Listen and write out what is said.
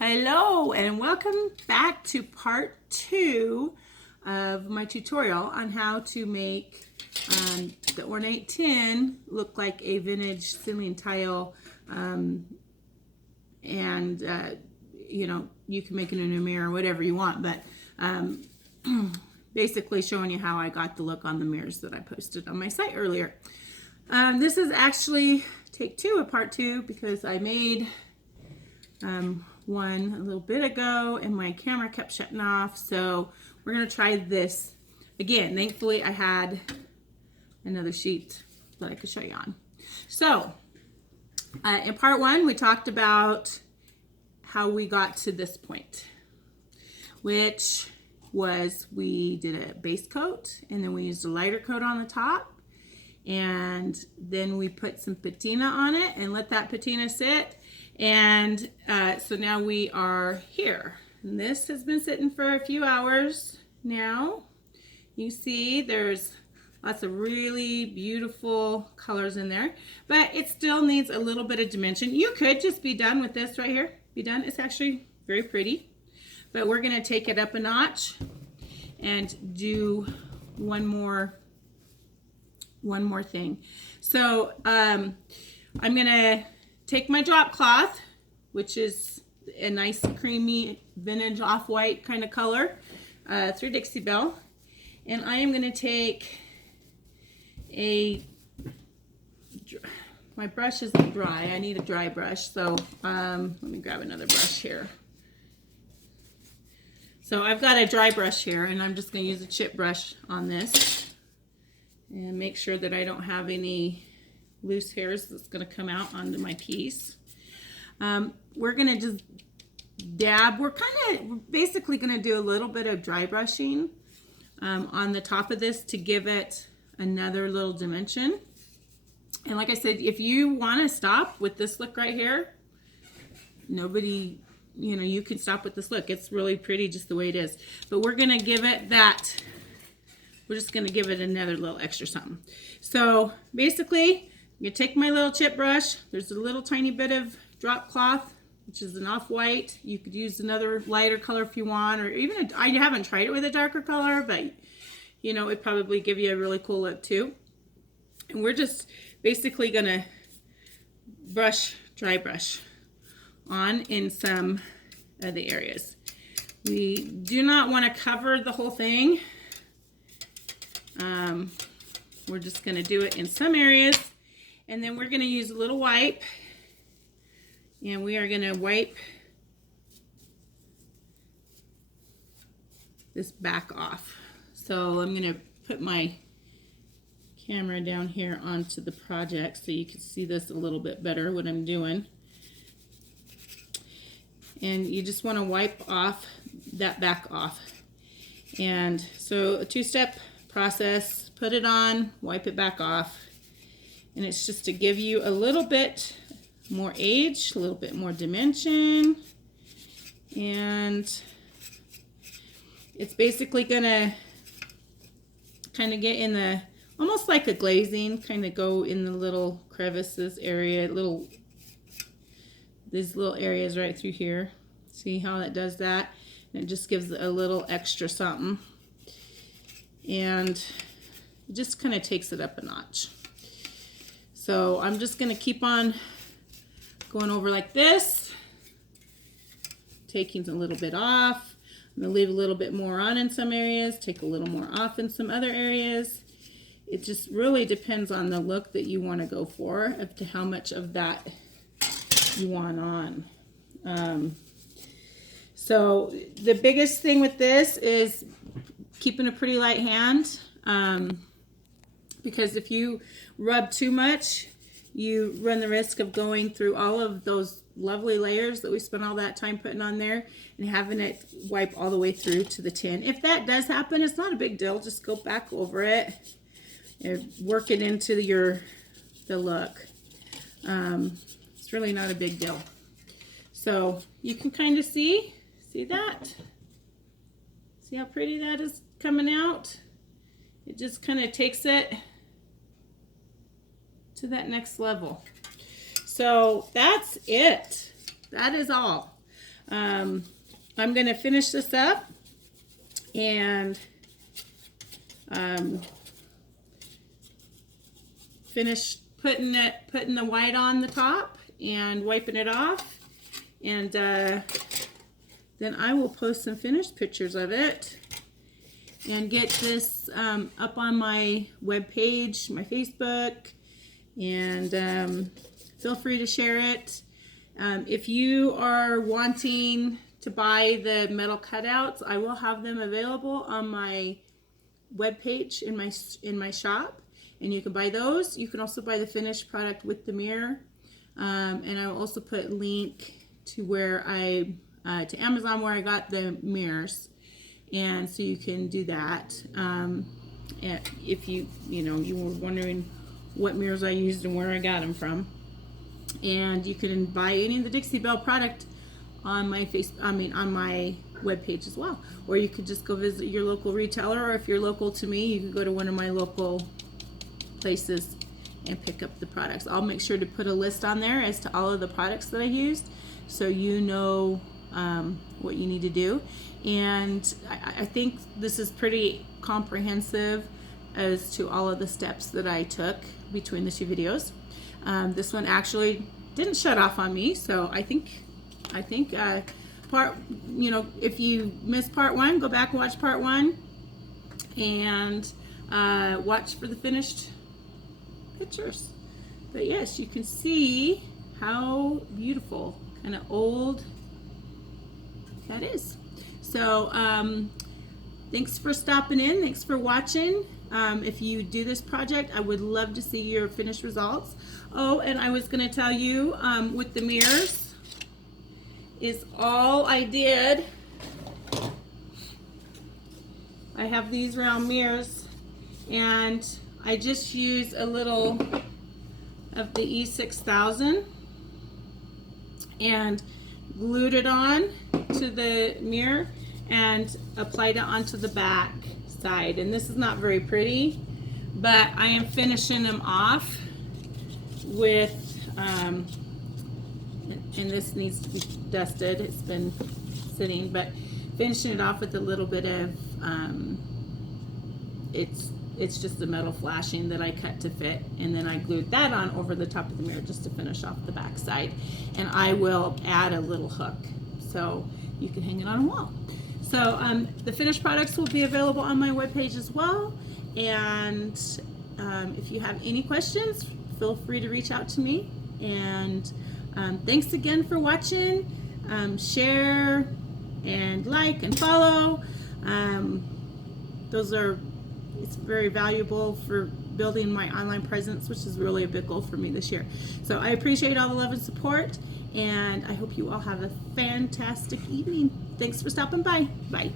Hello and welcome back to part 2 of my tutorial on how to make the ornate tin look like a vintage ceiling tile, and you know, you can make it in a mirror, whatever you want, but basically showing you how I got the look on the mirrors that I posted on my site earlier. This is actually take 2 of part 2 because I made one a little bit ago and my camera kept shutting off, so we're gonna try this again. Thankfully I had another sheet that I could show you on. So in part 1 we talked about how we got to this point, which was we did a base coat and then we used a lighter coat on the top, and then we put some patina on it and let that patina sit. And so now we are here. And this has been sitting for a few hours now. You see there's lots of really beautiful colors in there, but it still needs a little bit of dimension. You could just be done with this right here. Be done. It's actually very pretty, but we're going to take it up a notch and do one more thing. So I'm going to take my drop cloth, which is a nice creamy vintage off-white kind of color, through Dixie Belle, and I am going to take my brush isn't dry. I need a dry brush, so let me grab another brush here. So I've got a dry brush here, and I'm just going to use a chip brush on this and make sure that I don't have any loose hairs that's going to come out onto my piece. We're going to just dab. We're basically going to do a little bit of dry brushing on the top of this to give it another little dimension. And like I said, if you want to stop with this look right here, nobody, you know, you can stop with this look. It's really pretty just the way it is. But we're going to give it that, we're just going to give it another little extra something. So basically, you take my little chip brush. There's a little tiny bit of drop cloth, which is an off-white. You could use another lighter color if you want, or even I haven't tried it with a darker color, but you know, it'd probably give you a really cool look too. And we're just basically gonna dry brush on in some of the areas. We do not want to cover the whole thing. We're just gonna do it in some areas. And then we're going to use a little wipe, and we are going to wipe this back off. So I'm going to put my camera down here onto the project so you can see this a little bit better, what I'm doing. And you just want to wipe off that back off. And so a 2-step process: put it on, wipe it back off. And it's just to give you a little bit more age, a little bit more dimension. And it's basically gonna kind of get in the, almost like a glazing, kind of go in the little crevices area, these little areas right through here. See how that does that? And it just gives a little extra something. And it just kind of takes it up a notch. So I'm just going to keep on going over like this, taking a little bit off. I'm going to leave a little bit more on in some areas, take a little more off in some other areas. It just really depends on the look that you want to go for, up to how much of that you want on. So the biggest thing with this is keeping a pretty light hand. Because if you rub too much, you run the risk of going through all of those lovely layers that we spent all that time putting on there and having it wipe all the way through to the tin. If that does happen, it's not a big deal. Just go back over it and work it into the look. It's really not a big deal. So you can kind of see that? See how pretty that is coming out? It just kind of takes it to that next level. So that's it. That is all. I'm going to finish this up and finish putting the white on the top and wiping it off, and then I will post some finished pictures of it and get this up on my web page, my Facebook, and feel free to share it. If you are wanting to buy the metal cutouts, I will have them available on my web page in my shop, and you can buy those. You can also buy the finished product with the mirror, and I will also put a link to where to Amazon where I got the mirrors, and so you can do that. If you were wondering what mirrors I used and where I got them from. And you can buy any of the Dixie Belle product on my on my webpage as well. Or you could just go visit your local retailer, or if you're local to me, you can go to one of my local places and pick up the products. I'll make sure to put a list on there as to all of the products that I used, so you know what you need to do. And I think this is pretty comprehensive as to all of the steps that I took between the two videos. This one actually didn't shut off on me, so I think if you missed part one, go back and watch part one, and watch for the finished pictures. But yes, you can see how beautiful, kind of old that is. So thanks for stopping in. Thanks for watching. If you do this project, I would love to see your finished results. Oh, and I was going to tell you, with the mirrors, is all I did. I have these round mirrors, and I just used a little of the E6000 and glued it on to the mirror and applied it onto the back side. And this is not very pretty, but I am finishing them off with and this needs to be dusted, it's been sitting, but finishing it off with a little bit of it's just the metal flashing that I cut to fit, and then I glued that on over the top of the mirror just to finish off the back side. And I will add a little hook so you can hang it on a wall. So the finished products will be available on my webpage as well. And if you have any questions, feel free to reach out to me. And thanks again for watching. Share and like and follow. It's very valuable for building my online presence, which is really a big goal for me this year. So I appreciate all the love and support, and I hope you all have a fantastic evening. Thanks for stopping by. Bye.